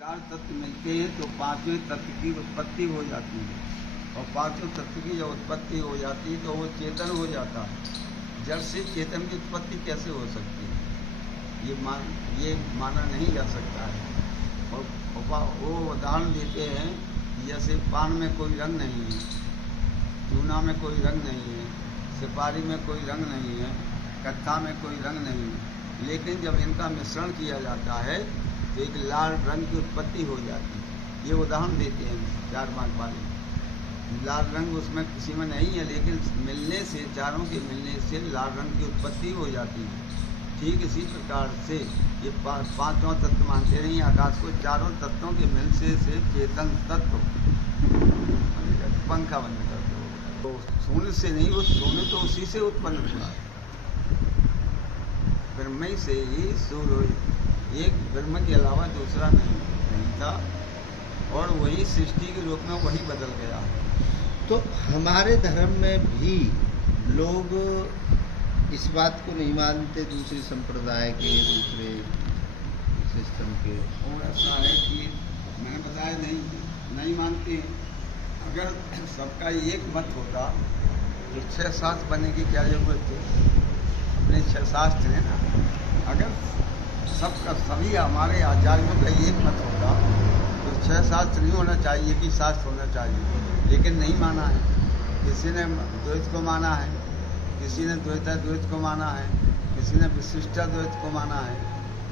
चार तत्व मिलते हैं तो पांचवें तत्व की उत्पत्ति हो जाती है, और पांचवें तत्व की जब उत्पत्ति हो जाती है तो वो चेतन हो जाता है। जड़ से चेतन की उत्पत्ति कैसे हो सकती है, ये माना नहीं जा सकता है। और वो उदाहरण देते हैं, जैसे पान में कोई रंग नहीं है, चूना में कोई रंग नहीं है, सुपारी में कोई रंग नहीं है, कत्था में कोई रंग नहीं है, लेकिन जब इनका मिश्रण किया जाता है तो एक लाल रंग की उत्पत्ति हो जाती है। ये उदाहरण देते हैं चार मार्ग वाले। लाल रंग उसमें किसी में नहीं है, लेकिन मिलने से, चारों के मिलने से लाल रंग की उत्पत्ति हो जाती है। ठीक इसी प्रकार से ये पांचों तत्व मानते नहीं आकाश को, चारों तत्वों के मिल से चेतन तत्व पंखा बंद कर दो। तो शून्य से नहीं, वो शून्य तो उसी से उत्पन्न हुआ है, ब्रह्म से ही सूर्य, एक ब्रह्म के अलावा दूसरा नहीं था, और वही सृष्टि के रूप में वही बदल गया। तो हमारे धर्म में भी लोग इस बात को नहीं मानते, दूसरे संप्रदाय के, दूसरे सिस्टम के। और ऐसा है कि मैंने बताया नहीं मानते हैं। अगर सबका एक मत होता तो 6 शास्त्र बनने की क्या जरूरत थी? अपने 6 शास्त्र हैं ना। अगर सबका, सभी हमारे आचार्यों का एक मत होता तो 6 शास्त्र नहीं होना चाहिए, कि शास्त्र होना चाहिए, लेकिन नहीं माना है। किसी ने द्वैत को माना है, किसी ने द्वैत को माना है, किसी ने विशिष्टाद्वैत को माना है।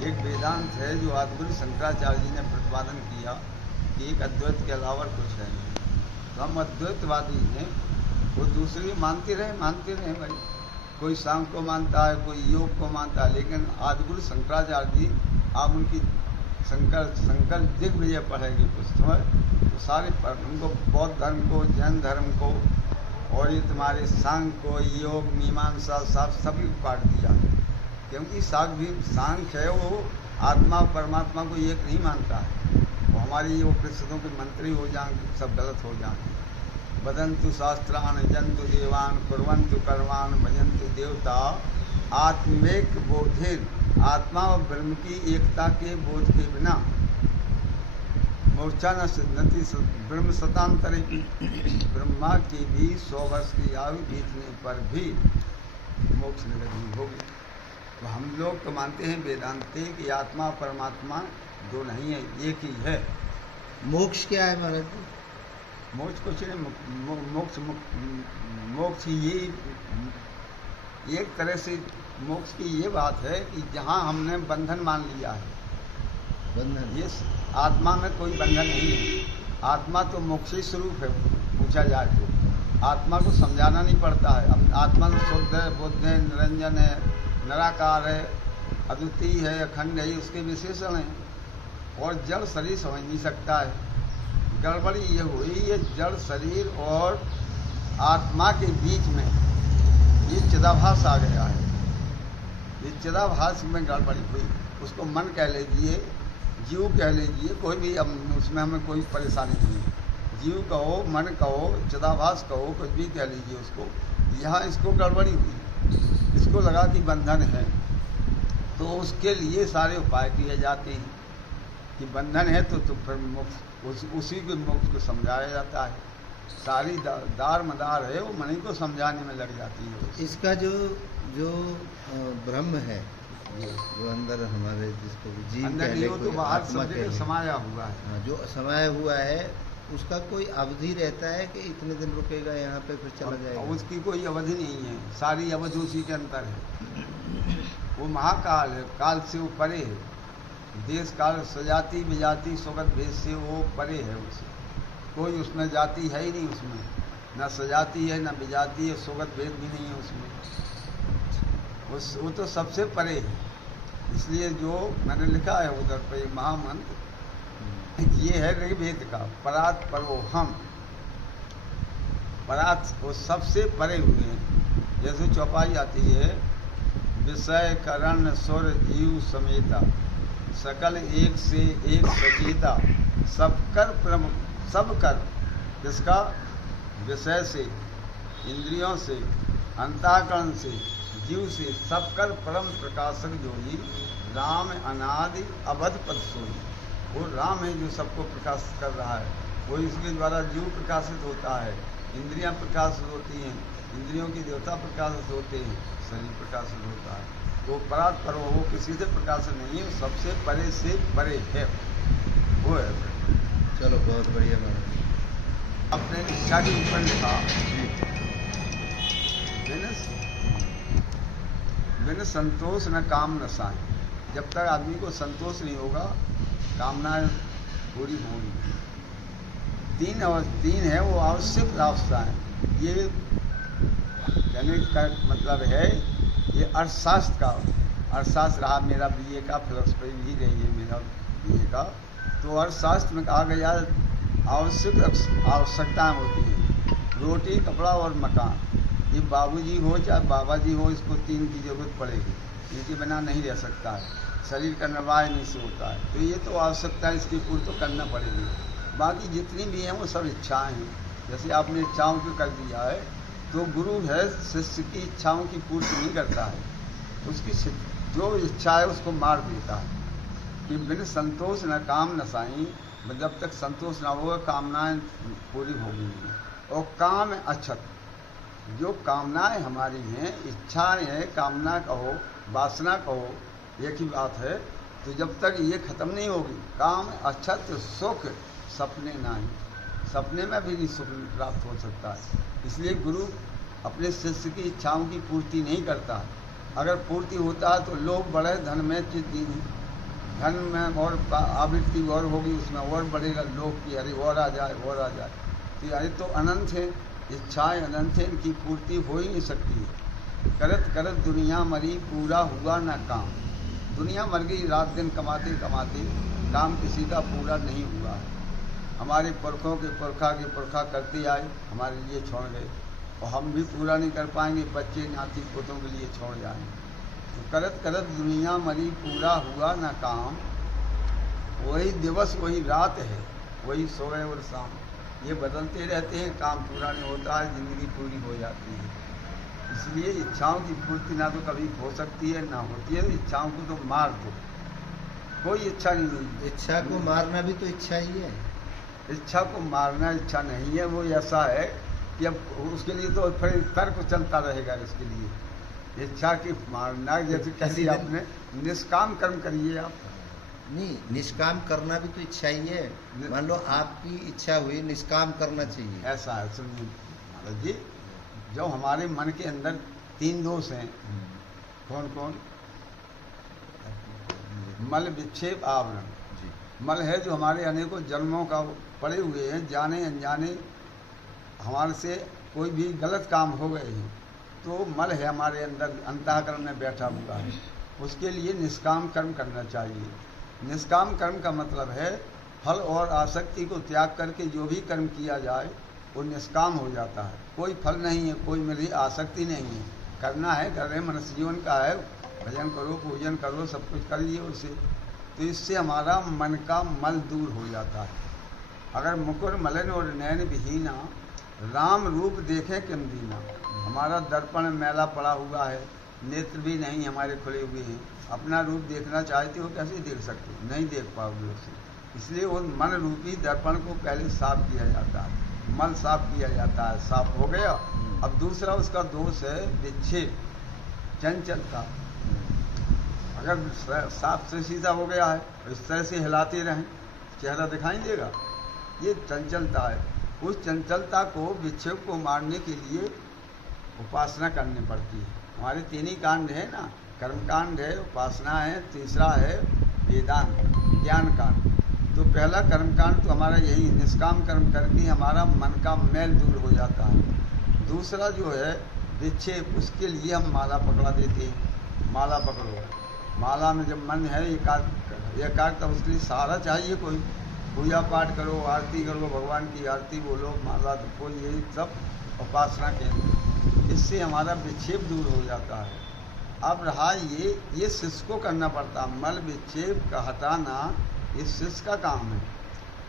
एक वेदांत है जो आदिगुरु शंकराचार्य जी ने प्रतिपादन किया कि एक अद्वैत के अलावा कुछ है नहीं। तो हम अद्वैतवादी हैं, वो दूसरी मानते रहे भाई। कोई सांग को मानता है, कोई योग को मानता है, लेकिन आदिगुरु शंकराचार्य जी, आप उनकी शंकर दिग्विजय पढ़ेंगे पुस्तक, तो सारे उनको बौद्ध धर्म को, जैन धर्म को, और ये तुम्हारे सांग को, योग, मीमांसा, सभी को काट दिया। क्योंकि सांख्य है, वो आत्मा और परमात्मा को एक नहीं मानता है। वो हमारी उपनिषदों के मंत्री हो जाएंगे, सब गलत हो जाएंगे। वदन्तु शास्त्रान जंतु देवान कुर्वन्तु कर्मान् भजन्तु देवता आत्मेक बोधेन, आत्मा और ब्रह्म की एकता के बोध के बिना मोर्चा नति ब्रह्म शतांतरे की, ब्रह्मा की भी 100 वर्ष की आयु बीतने पर भी मोक्ष नहीं होगी। तो हम लोग तो मानते हैं वेदांते कि आत्मा और परमात्मा दो नहीं है, एक ही है। मोक्ष क्या है महाराज जी? मोक्ष कुछ नहीं, मोक्ष ये एक तरह से मोक्ष की ये बात है कि जहाँ हमने बंधन मान लिया है, बंधन, ये आत्मा में कोई बंधन नहीं है। आत्मा तो मोक्ष ही स्वरूप है, पूछा जाए तो। आत्मा को समझाना नहीं पड़ता है। आत्मा शुद्ध है, बुद्ध है, निरंजन है, निराकार है, अद्वितीय है, अखंड है, उसके विशेषण हैं। और जड़ शरीर समझ नहीं सकता है। गड़बड़ी ये हुई, ये जड़ शरीर और आत्मा के बीच में ये चिदाभास आ गया है। ये चिदाभास में गड़बड़ी हुई, उसको मन कह लीजिए, जीव कह लीजिए, कोई भी, उसमें हमें कोई परेशानी नहीं है। जीव कहो, मन कहो, चिदाभास कहो, कुछ भी कह लीजिए उसको। यहाँ इसको गड़बड़ी हुई, इसको लगा कि बंधन है, तो उसके लिए सारे उपाय किए जाते हैं कि बंधन है तो फिर मोक्ष, उसी के मोक्ष को समझाया जाता है। सारी दार मदार है, वो मणि को समझाने में लग जाती है। इसका जो ब्रह्म है, जो अंदर हमारे, जिसको जीव अंदर कहले, तो बाहर सब जगह समाया हुआ है। जो समाया हुआ है, उसका कोई अवधि रहता है कि इतने दिन रुकेगा यहाँ पे फिर चला जाएगा? उसकी कोई अवधि नहीं है, सारी अवधि उसी के अंतर है। वो महाकाल है, काल से वो परे है। देश काल सजाति विजाति सुगत भेद से वो परे है। उसे कोई उसमें जाति है ही नहीं, उसमें न सजाति है, न विजाति है, सुगत भेद भी नहीं है उसमें। वो तो सबसे परे है। इसलिए जो मैंने लिखा है उधर पे महामंत्र, ये है ऋग्वेद का, परात परोहम। परात वो सबसे परे हुए हैं। जैसे चौपाई आती है, विषय करण सुर जीव समेता, सकल एक से एक सचेता, सब कर जिसका विषय से, इंद्रियों से, अंतःकरण से, जीव से, सब कर परम प्रकाशक जोई, राम अनादि अवध पद सोई। वो राम है जो सबको प्रकाशित कर रहा है। वो इसके द्वारा जीव प्रकाशित होता है, इंद्रियां प्रकाशित होती हैं, इंद्रियों की देवता प्रकाशित होते हैं, शरीर प्रकाशित होता है। वो परात्पर हो, वो किसी से प्रकाशित नहीं है, सबसे परे से परे है, वो है। चलो बहुत बढ़िया महाराज। अपने इच्छा के ऊपर लिखा, बिन संतोष न काम न साए। जब तक आदमी को संतोष नहीं होगा, कामनाएं पूरी होंगी। तीन है वो आवश्यक अवस्थाएं। ये कहने का मतलब है, ये अर्थशास्त्र का, अर्थशास्त्र रहा मेरा BA का, फिलोसफी भी रही है मेरा BA का। तो अर्थशास्त्र में कहा गया आवश्यकताएं होती हैं, रोटी, कपड़ा और मकान। ये बाबूजी हो चाहे बाबा जी हो, इसको तीन की जरूरत पड़ेगी, इनके बिना नहीं रह सकता है। शरीर का निर्वाह नहीं से होता है, तो ये तो आवश्यकता है, इसकी पूर्ति तो करना पड़ेगी। बाकी जितनी भी हैं वो सब इच्छाएं हैं। जैसे आपने इच्छाओं को कर दिया है, तो गुरु है शिष्य की इच्छाओं की पूर्ति नहीं करता है, उसकी जो इच्छा है उसको मार देता है। कि बिन संतोष न काम न साई, जब तक संतोष ना होगा कामनाएं पूरी होगी। और काम अक्षत, जो कामनाएं हमारी हैं, इच्छाएं हैं, कामना कहो वासना कहो, एक ही बात है। तो जब तक ये खत्म नहीं होगी, काम अक्षत सुख सपने नहीं, सपने में भी नहीं सुख प्राप्त हो सकता है। इसलिए गुरु अपने शिष्य की इच्छाओं की पूर्ति नहीं करता। अगर पूर्ति होता है तो लोग बढ़े, धन में धन में और आवृत्ति और होगी, उसमें और बढ़ेगा लोग की, अरे और आ जाए और आ जाए। तो अरे तो अनंत है, इच्छाएं अनंत है, इनकी पूर्ति हो ही नहीं सकती है। करत करत दुनिया मरी, पूरा हुआ ना काम। दुनिया मर गई, रात दिन कमाते कमाते, काम किसी का पूरा नहीं हुआ है। हमारे पुरखों के पुरखा करते आए, हमारे लिए छोड़ गए, और हम भी पूरा नहीं कर पाएंगे, बच्चे नाती पोतों के लिए छोड़ जाएंगे। तो करत करत दुनिया मरी, पूरा हुआ ना काम। वही दिवस वही रात है, वही सुबह और शाम, ये बदलते रहते हैं, काम पूरा नहीं होता है, जिंदगी पूरी हो जाती है। इसलिए इच्छाओं की पूर्ति ना तो कभी हो सकती है ना होती है। इच्छाओं को तो मार दो, कोई इच्छा नहीं। इच्छा को मारना भी तो इच्छा ही है। इच्छा को मारना इच्छा नहीं है, वो ऐसा है कि अब उसके लिए तो फिर तर्क चलता रहेगा। इसके लिए इच्छा की मारना, जैसे कैसी आपने निष्काम कर्म करिए आप, नहीं, निष्काम करना भी तो इच्छा ही है। मान लो आपकी इच्छा हुई, निष्काम करना चाहिए। ऐसा है। सुनिए महाराज जी, जो हमारे मन के अंदर 3 दोष हैं, कौन कौन? मल, विक्षेप, आवरण। मल है जो हमारे अनेकों जन्मों का पड़े हुए हैं, जाने अनजाने हमारे से कोई भी गलत काम हो गए हैं, तो मल है हमारे अंदर, अंतःकरण में बैठा हुआ है। उसके लिए निष्काम कर्म करना चाहिए। निष्काम कर्म का मतलब है फल और आसक्ति को त्याग करके जो भी कर्म किया जाए वो निष्काम हो जाता है। कोई फल नहीं है, कोई मेरी आसक्ति नहीं है, करना है, कर रहे, मनुष्य जीवन का है, भजन करो, पूजन करो, सब कुछ करिए उसे। तो इससे हमारा मन का मल दूर हो जाता है। अगर मुकुर मलन और नैन विहीना, राम रूप देखें किम दीना। हमारा दर्पण मैला पड़ा हुआ है, नेत्र भी नहीं हमारे खुले हुए हैं, अपना रूप देखना चाहते हो कैसे देख सकते हो? नहीं देख पाओगे उसे। इसलिए उस मन रूपी दर्पण को पहले साफ किया जाता है, मल साफ किया जाता है, साफ हो गया। अब दूसरा उसका दोष है विक्षेप, चंचलता। अगर साफ से सीधा हो गया है, इस तरह से हिलाते रहें, चेहरा दिखाई देगा, ये चंचलता है। उस चंचलता को, विक्षेप को मारने के लिए उपासना करनी पड़ती है। हमारे 3 ही कांड है ना, कर्मकांड है, उपासना है, तीसरा है वेदांत ज्ञान कांड। तो पहला कर्मकांड तो हमारा यही, निष्काम कर्म करके हमारा मन का मैल दूर हो जाता है। दूसरा जो है विक्षेप, उसके लिए हम माला पकड़ा देते हैं। माला पकड़ो, माला में जब मन है एकाग्र, तब उसके लिए सहारा चाहिए कोई। पूजा पाठ करो, आरती करो, भगवान की आरती बोलो, माला जपो, यही सब उपासना केंद्र। इससे हमारा विक्षेप दूर हो जाता है। अब रहा ये शिष्य को करना पड़ता है, मल विक्षेप का हटाना ये शिष्य का काम है।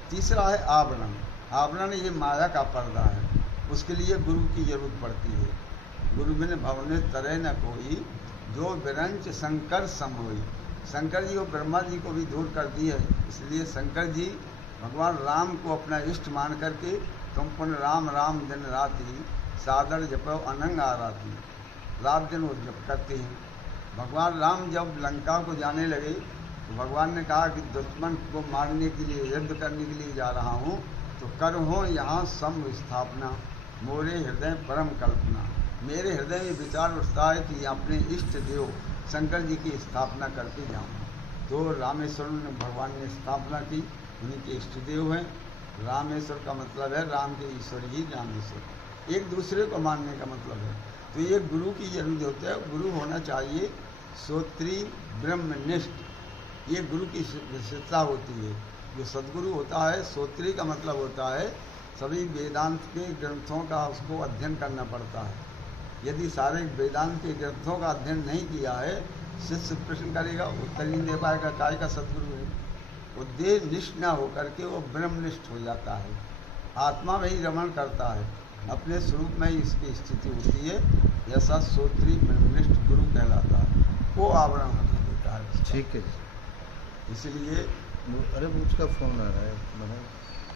तीसरा है आवरण। आवरण ये माया का पर्दा है, उसके लिए गुरु की जरूरत पड़ती है। गुरु बिन भवने तरह न कोई, जो विरंच शंकर सम होई। शंकर जी और ब्रह्मा जी को भी दूर कर दी है। इसलिए शंकर जी भगवान राम को अपना इष्ट मान करके तुम पुण्य राम राम दिन राति सादर जपो अनंग आराती, रात दिन वो जप करते हैं। भगवान राम जब लंका को जाने लगे तो भगवान ने कहा कि दुश्मन को मारने के लिए, युद्ध करने के लिए जा रहा हूँ, तो कर हो यहाँ सम स्थापना, मोरे हृदय परम कल्पना। मेरे हृदय में विचार उठता है कि अपने इष्ट देव शंकर जी की स्थापना करके जाऊँ। तो रामेश्वर ने भगवान ने स्थापना की, उन्हीं के इष्ट देव हैं। रामेश्वर का मतलब है राम के ईश्वर ही रामेश्वर, एक दूसरे को मानने का मतलब है। तो ये गुरु की जरूरत होता है, गुरु होना चाहिए श्रोत्री ब्रह्मनिष्ठ, ये गुरु की विशेषता होती है। जो सद्गुरु होता है, श्रोत्री का मतलब होता है सभी वेदांत के ग्रंथों का उसको अध्ययन करना पड़ता है। यदि सारे वेदांत के ग्रंथों का अध्ययन नहीं किया है, शिष्य प्रश्न करेगा, उत्तर नहीं दे पाएगा, काय का सद्गुरु है। वो देह निष्ठ न होकर के वो ब्रह्मनिष्ठ हो जाता है, आत्मा में ही रमण करता है, अपने स्वरूप में ही इसकी स्थिति होती है। ऐसा श्रोत्री ब्रह्मनिष्ठ गुरु कहलाता है, वो आवरण हटा देता है। ठीक है। इसलिए अरे उसका फोन आ रहा है।